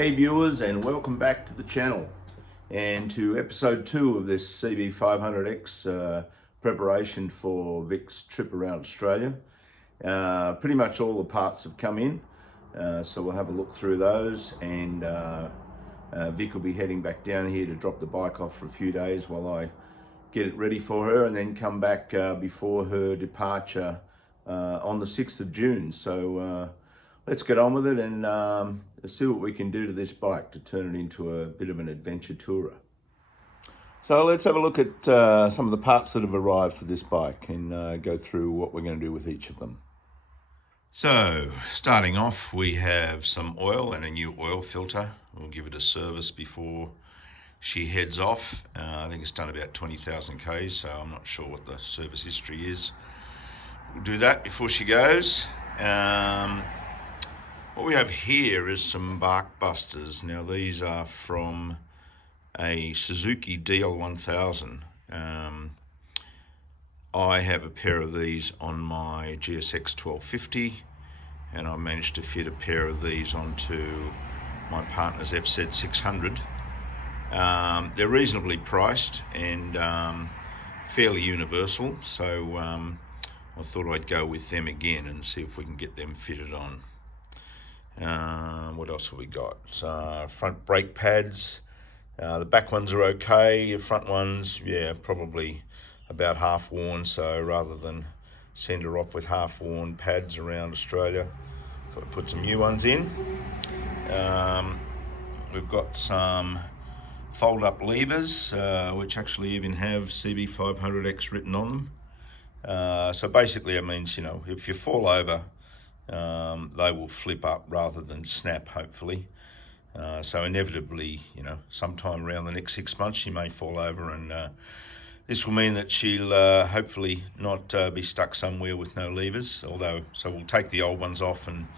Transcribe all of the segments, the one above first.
Hey viewers, and welcome back to the channel and to episode 2 of this CB500X preparation for Vic's trip around Australia. Pretty much all the parts have come in, so we'll have a look through those, and Vic will be heading back down here to drop the bike off for a few days while I get it ready for her, and then come back before her departure on the 6th of June. So let's get on with it and see what we can do to this bike to turn it into a bit of an adventure tourer. So let's have a look at some of the parts that have arrived for this bike and go through what we're going to do with each of them. So, starting off, we have some oil and a new oil filter. We'll give it a service before she heads off. I think it's done about 20,000 Ks, so I'm not sure what the service history is. We'll do that before she goes. What we have here is some bark busters. Now these are from a Suzuki DL1000. I have a pair of these on my GSX 1250, and I managed to fit a pair of these onto my partner's FZ600. They're reasonably priced and fairly universal, so I thought I'd go with them again and see if we can get them fitted on. What else have we got? Front brake pads. The back ones are okay. The front ones, yeah, probably about half worn, so rather than send her off with half worn pads around Australia, thought I'd put some new ones in. We've got some fold up levers, which actually even have CB500X written on them. So basically it means, you know, if you fall over, they will flip up rather than snap, hopefully. So inevitably, you know, sometime around the next 6 months she may fall over, and this will mean that she'll hopefully not be stuck somewhere with no levers. Although, so we'll take the old ones off and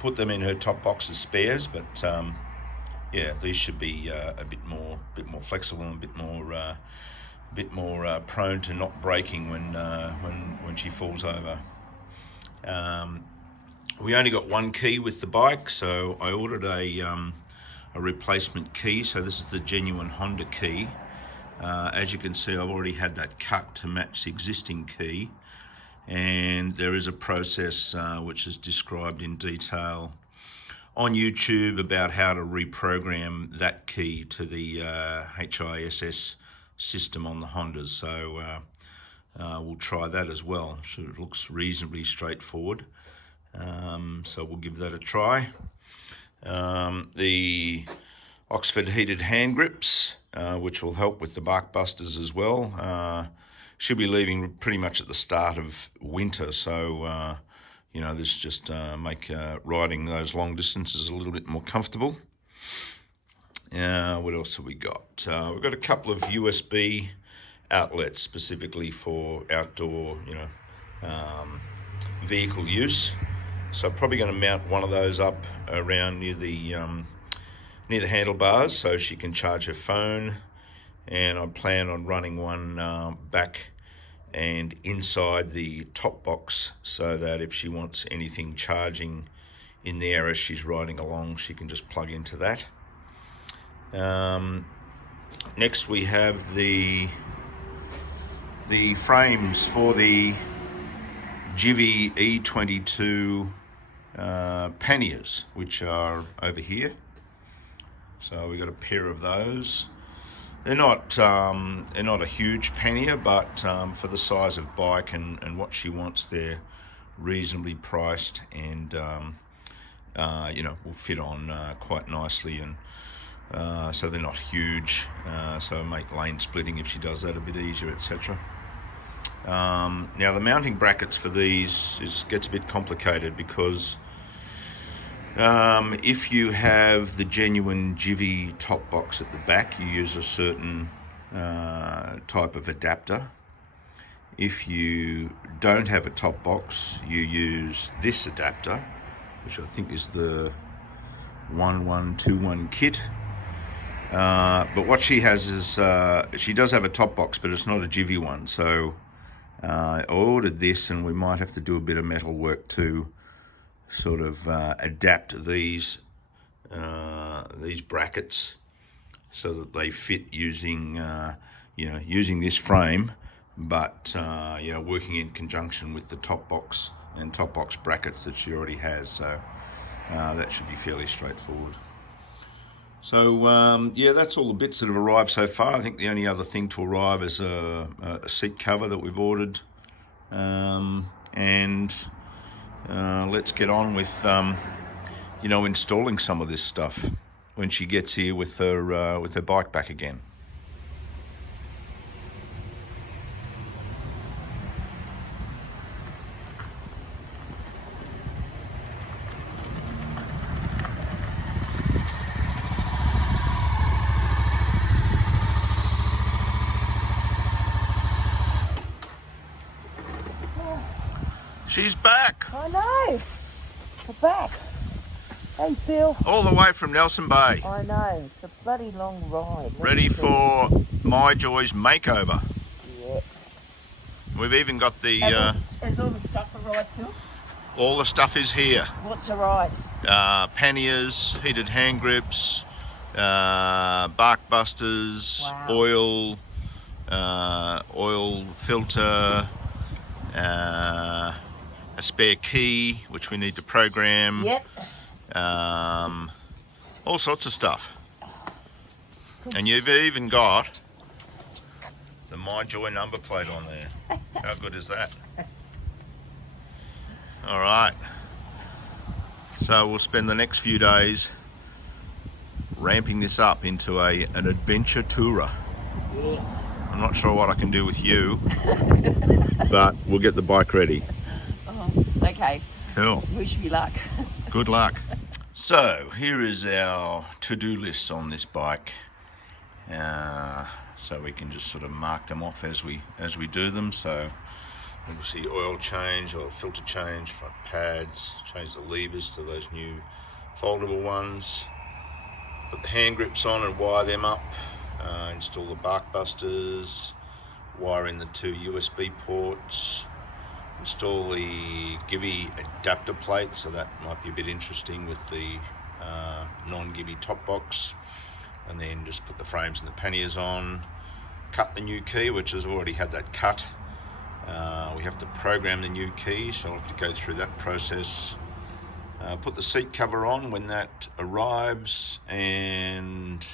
put them in her top box as spares. But yeah, these should be a bit more flexible and a bit more prone to not breaking when she falls over. We only got one key with the bike, so I ordered a replacement key. So this is the genuine Honda key. As you can see, I've already had that cut to match the existing key, and there is a process which is described in detail on YouTube about how to reprogram that key to the HISS system on the Hondas. So we'll try that as well. So it looks reasonably straightforward. So we'll give that a try. The Oxford heated hand grips, which will help with the bark busters as well. She'll be leaving pretty much at the start of winter, so you know, this just make riding those long distances a little bit more comfortable. What else have we got? We've got a couple of USB outlets specifically for outdoor, you know, vehicle use. So I'm probably going to mount one of those up around near the handlebars so she can charge her phone, and I plan on running one back and inside the top box so that if she wants anything charging in there as she's riding along, she can just plug into that. Next we have the frames for the Jivy E22 panniers, which are over here. So we got a pair of those. They're not a huge pannier, but for the size of bike and what she wants, they're reasonably priced, and you know, will fit on quite nicely, and so they're not huge, so make lane splitting if she does that a bit easier, etc. Now the mounting brackets for these gets a bit complicated because if you have the genuine Jivy top box at the back, you use a certain type of adapter. If you don't have a top box, you use this adapter, which I think is the 1121 kit. But what she has is, she does have a top box, but it's not a Jivy one. So I ordered this, and we might have to do a bit of metal work to sort of adapt these these brackets so that they fit using using this frame, but working in conjunction with the top box and top box brackets that she already has. So that should be fairly straightforward. So yeah, that's all the bits that have arrived so far. I think the only other thing to arrive is a seat cover that we've ordered, and let's get on with installing some of this stuff when she gets here with her bike back again. She's back. I know. We're back. Hey, Phil. All the way from Nelson Bay. I know. It's a bloody long ride. Ready for My Joy's makeover. Yeah. We've even got the... has all the stuff arrived, Phil? all the stuff is here. What's arrived? Panniers, heated hand grips, bark busters, wow. oil filter, a spare key which we need to program. Yep. All sorts of stuff. And you've even got the My Joy number plate on there. How good is that? All right. So we'll spend the next few days ramping this up into an adventure tourer. Yes. I'm not sure what I can do with you, but we'll get the bike ready. Oh, okay. Cool. Wish me luck. Good luck. So here is our to-do list on this bike. So we can just sort of mark them off as we do them. So obviously oil change or filter change, front pads, change the levers to those new foldable ones, put the hand grips on and wire them up, install the bark busters, wire in the 2 USB ports, install the Gibby adapter plate, so that might be a bit interesting with the non-Gibby top box, and then just put the frames and the panniers on, cut the new key, which has already had that cut. We have to program the new key, so I'll have to go through that process. Put the seat cover on when that arrives, and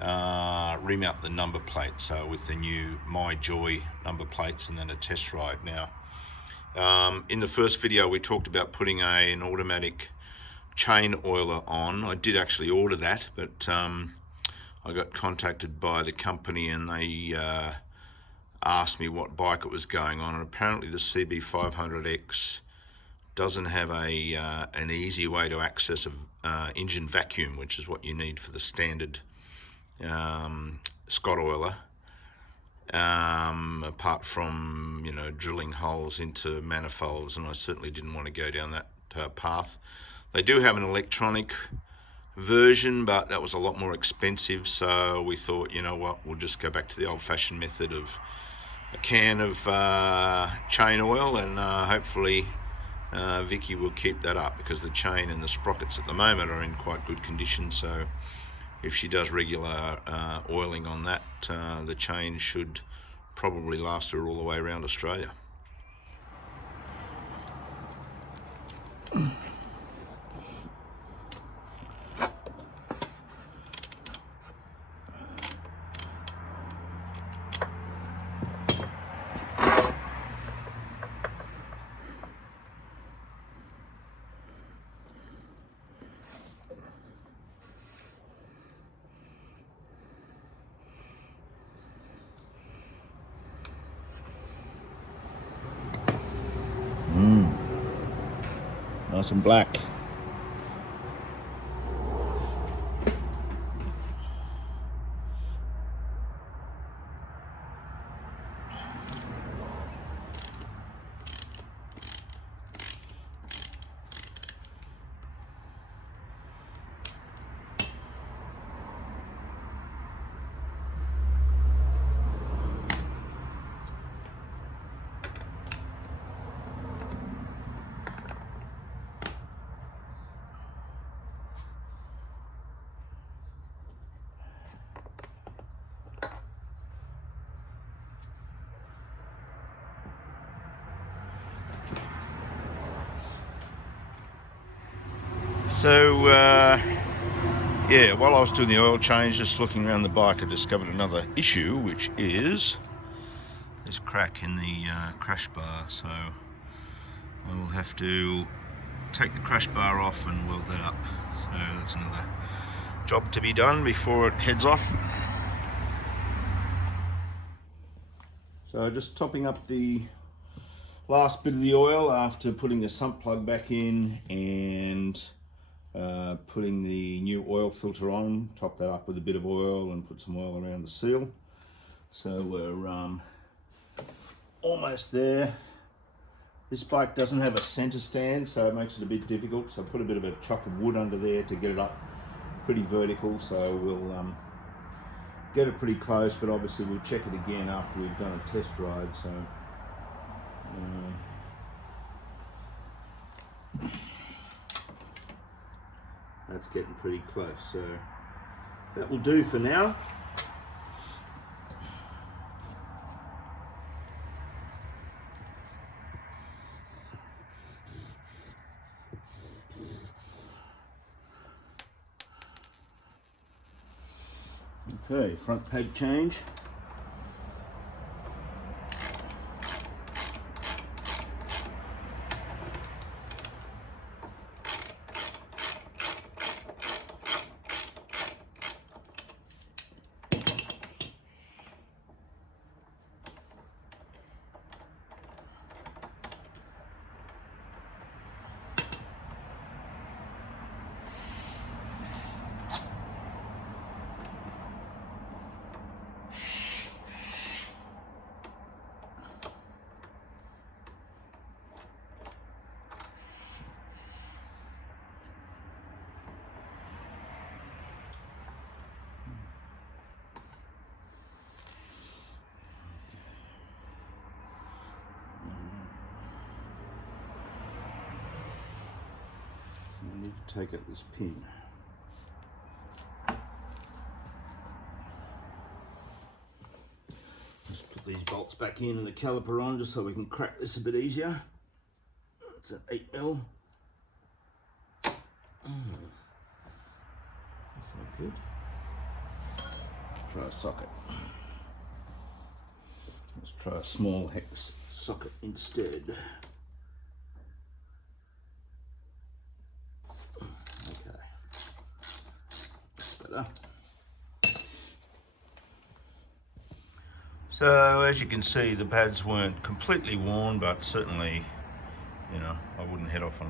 remount the number plate, so with the new My Joy number plates, and then a test ride. Now, in the first video we talked about putting an automatic chain oiler on. I did actually order that, but I got contacted by the company and they asked me what bike it was going on, and apparently the CB500X doesn't have an easy way to access a engine vacuum, which is what you need for the standard Scott oiler, apart from drilling holes into manifolds, and I certainly didn't want to go down that path. They do have an electronic version, but that was a lot more expensive, so we thought, you know what, we'll just go back to the old-fashioned method of a can of chain oil, and hopefully Vicky will keep that up, because the chain and the sprockets at the moment are in quite good condition. So if she does regular oiling on that, the chain should probably last her all the way around Australia. Nice and black. So yeah, while I was doing the oil change, just looking around the bike, I discovered another issue, which is this crack in the crash bar. So I will have to take the crash bar off and weld that up. So that's another job to be done before it heads off. So just topping up the last bit of the oil after putting the sump plug back in and putting the new oil filter on. Top that up with a bit of oil and put some oil around the seal. So we're almost there. This bike doesn't have a center stand, so it makes it a bit difficult. So I put a bit of a chock of wood under there to get it up pretty vertical. So we'll get it pretty close, but obviously we'll check it again after we've done a test ride. So that's getting pretty close. So that will do for now. Okay, front peg change. I need to take out this pin. Just put these bolts back in and the caliper on just so we can crack this a bit easier. It's an 8mm. That's not good. Try a socket. Let's try a small hex socket instead. So as you can see, the pads weren't completely worn, but certainly, you know, I wouldn't head off on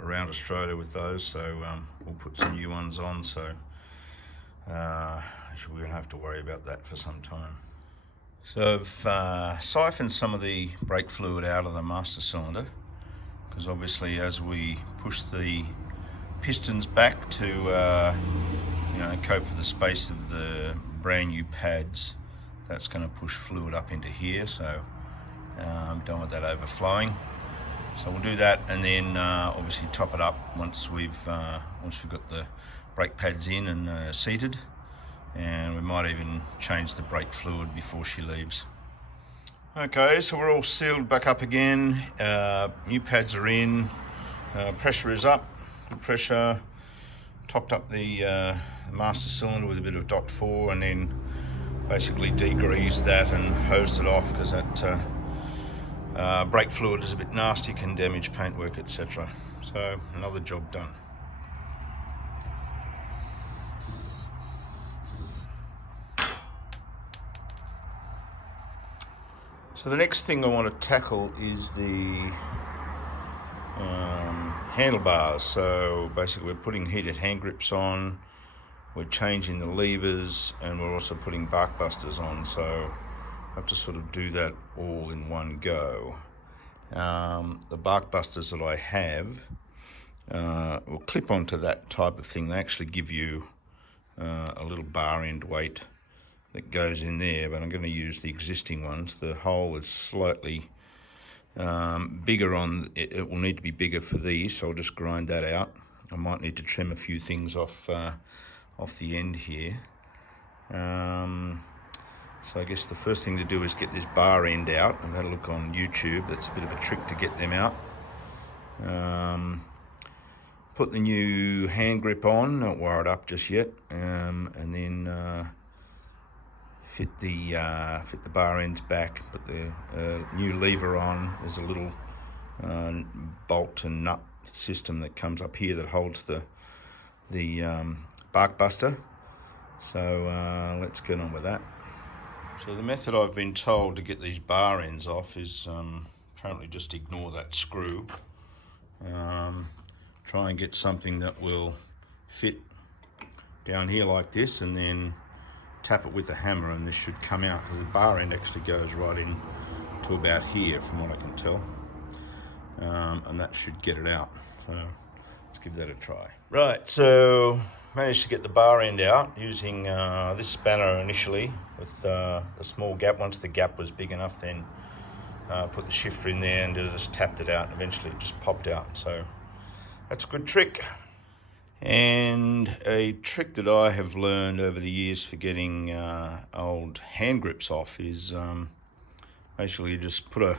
around Australia with those. So we'll put some new ones on. So we won't have to worry about that for some time. So I've siphoned some of the brake fluid out of the master cylinder, because obviously as we push the pistons back to you know, cope for the space of the brand new pads, that's going to push fluid up into here. So don't want that overflowing. So we'll do that, and then obviously top it up once we've got the brake pads in and seated, and we might even change the brake fluid before she leaves. Okay, so we're all sealed back up again. New pads are in. Pressure is up. Good pressure. Topped up the master cylinder with a bit of .4, and then basically degreased that and hosed it off, because that brake fluid is a bit nasty, can damage paintwork, etc. So another job done. So the next thing I want to tackle is the handlebars. So basically we're putting heated hand grips on, we're changing the levers, and we're also putting bark busters on. So I have to sort of do that all in one go. The bark busters that I have will clip onto that type of thing. They actually give you a little bar end weight that goes in there, but I'm going to use the existing ones. The hole is slightly bigger on it. It will need to be bigger for these, so I'll just grind that out. I might need to trim a few things off the end here. So I guess the first thing to do is get this bar end out. I've had a look on YouTube. That's a bit of a trick to get them out. put the new hand grip on, not wire it up just yet, and then fit the bar ends back, put the new lever on. There's a little bolt and nut system that comes up here that holds the bark buster. So let's get on with that. So the method I've been told to get these bar ends off is apparently just ignore that screw. Try and get something that will fit down here like this, and then tap it with the hammer, and this should come out, because the bar end actually goes right in to about here from what I can tell, and that should get it out. So let's give that a try. Right, so managed to get the bar end out using this spanner initially with a small gap. Once the gap was big enough, then put the shifter in there and just tapped it out, and eventually it just popped out. So that's a good trick. And a trick that I have learned over the years for getting old hand grips off is basically you just put a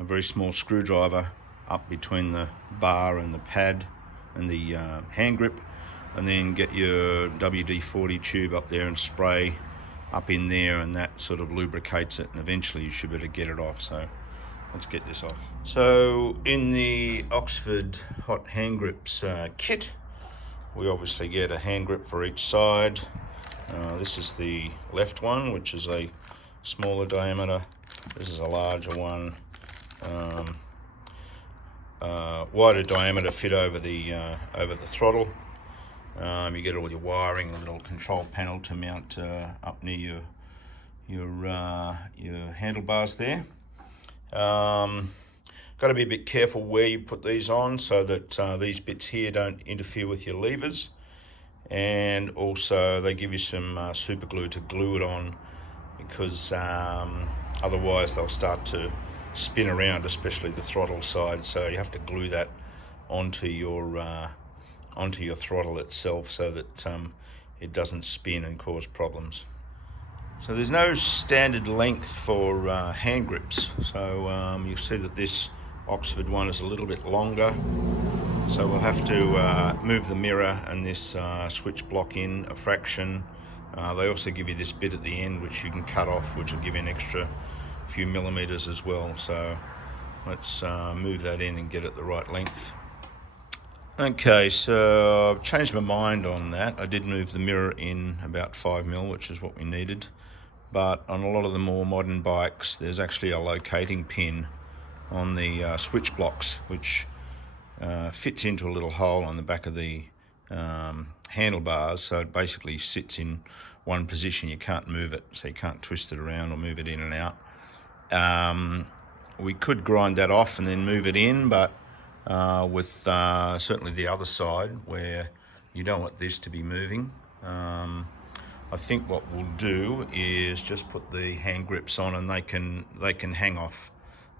very small screwdriver up between the bar and the pad and the hand grip, and then get your WD-40 tube up there and spray up in there, and that sort of lubricates it, and eventually you should be able to get it off. So let's get this off. So in the Oxford Hot Hand Grips kit, we obviously get a hand grip for each side. This is the left one, which is a smaller diameter. This is a larger one. Wider diameter fit over the throttle. You get all your wiring, a little control panel to mount up near your handlebars there. Got to be a bit careful where you put these on, so that these bits here don't interfere with your levers, and also they give you some super glue to glue it on, because otherwise they'll start to spin around, especially the throttle side. So you have to glue that onto your throttle itself, so that it doesn't spin and cause problems. So there's no standard length for hand grips. So you'll see that this Oxford one is a little bit longer. So we'll have to move the mirror and this switch block in a fraction. They also give you this bit at the end which you can cut off, which will give you an extra few millimeters as well. So let's move that in and get it the right length. Okay, so I've changed my mind on that. I did move the mirror in about 5mm, which is what we needed. But on a lot of the more modern bikes, there's actually a locating pin on the switch blocks, which fits into a little hole on the back of the handlebars. So it basically sits in one position. You can't move it, so you can't twist it around or move it in and out. We could grind that off and then move it in, but with certainly the other side where you don't want this to be moving, I think what we'll do is just put the hand grips on, and they can hang off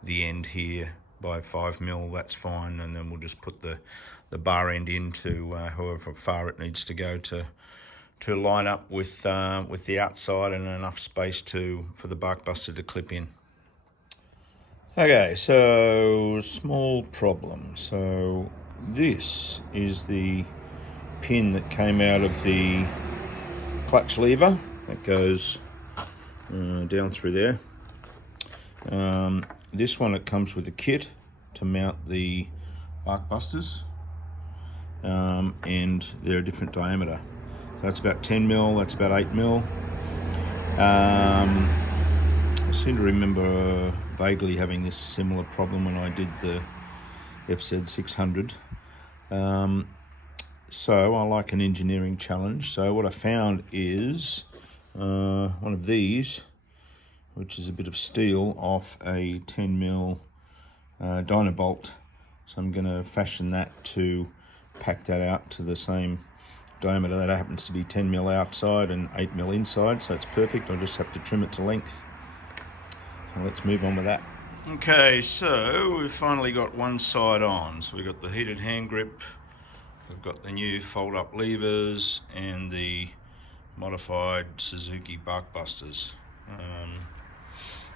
the end here by 5mm. That's fine, and then we'll just put the bar end into however far it needs to go to line up with the outside, and enough space for the bark buster to clip in. Okay, so small problem. So this is the pin that came out of the clutch lever that goes down through there. This one, it comes with a kit to mount the bark busters, and they're a different diameter. So that's about 10mm, that's about 8mm. I seem to remember vaguely having this similar problem when I did the FZ600. So I like an engineering challenge. So what I found is one of these, which is a bit of steel off a 10mm Dynabolt. So I'm going to fashion that to pack that out to the same diameter. That happens to be 10mm outside and 8mm inside, so it's perfect. I'll just have to trim it to length. So let's move on with that. Okay, so we've finally got one side on. So we've got the heated hand grip, we've got the new fold-up levers, and the modified Suzuki bark busters.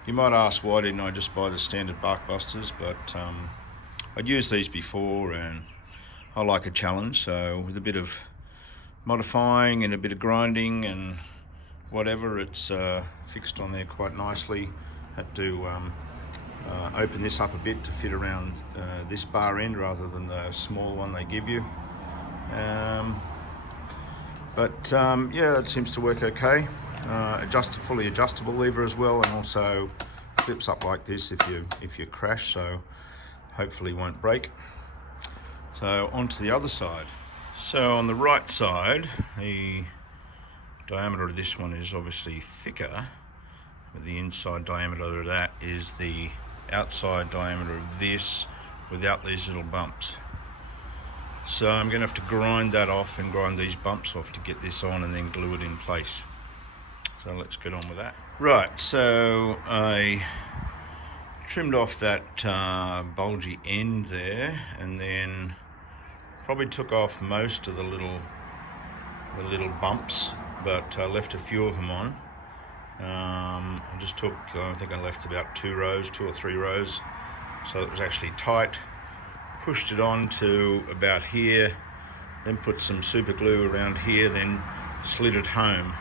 You might ask, why didn't I just buy the standard bark busters? But I'd used these before, and I like a challenge, so with a bit of modifying and a bit of grinding and whatever, it's fixed on there quite nicely. Had to open this up a bit to fit around this bar end rather than the small one they give you. Yeah, it seems to work okay. Fully adjustable lever as well, and also flips up like this if you crash, so hopefully won't break. So onto the other side. So on the right side, the diameter of this one is obviously thicker, but the inside diameter of that is the outside diameter of this without these little bumps. So I'm going to have to grind that off and grind these bumps off to get this on and then glue it in place. So let's get on with that. Right, so I trimmed off that bulgy end there, and then probably took off most of the little bumps, but left a few of them on. I just took, I think I left about 2 or 3 rows, so it was actually tight. Pushed it on to about here, then put some super glue around here, then slid it home.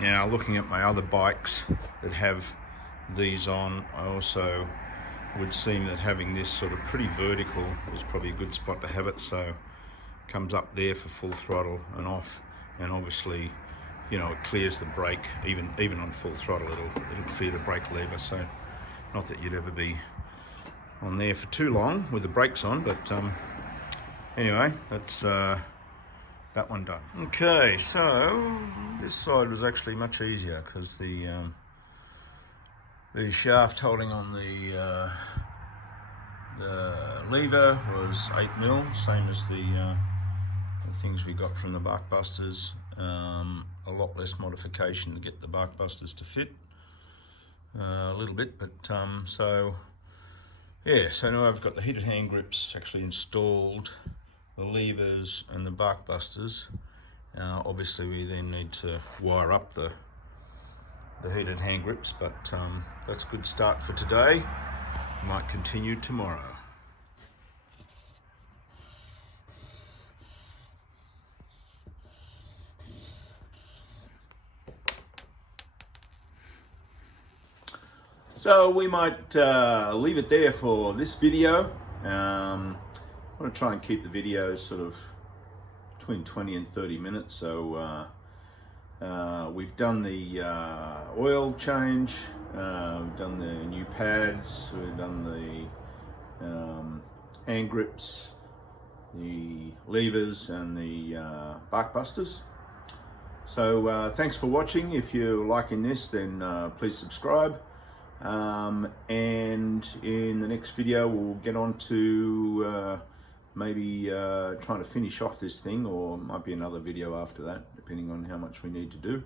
Now, looking at my other bikes that have these on, I also would seem that having this sort of pretty vertical is probably a good spot to have it, so it comes up there for full throttle and off, and obviously, you know, it clears the brake. Even on full throttle, it'll clear the brake lever, so not that you'd ever be on there for too long with the brakes on, but anyway, that's that one done. Okay, so this side was actually much easier because the shaft holding on the lever was 8mm, same as the things we got from the Barkbusters. A lot less modification to get the Barkbusters to fit a little bit, but so yeah, so now I've got the heated hand grips actually installed, the levers and the Barkbusters. Obviously we then need to wire up the heated hand grips, but that's a good start for today. Might continue tomorrow. So we might leave it there for this video. I want to try and keep the videos sort of between 20 and 30 minutes. So we've done the oil change, we've done the new pads, we've done the hand grips, the levers and the Barkbusters. So thanks for watching. If you're liking this, then please subscribe. And in the next video we'll get on to maybe trying to finish off this thing, or might be another video after that, depending on how much we need to do.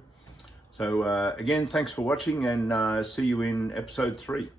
So again, thanks for watching, and see you in episode 3.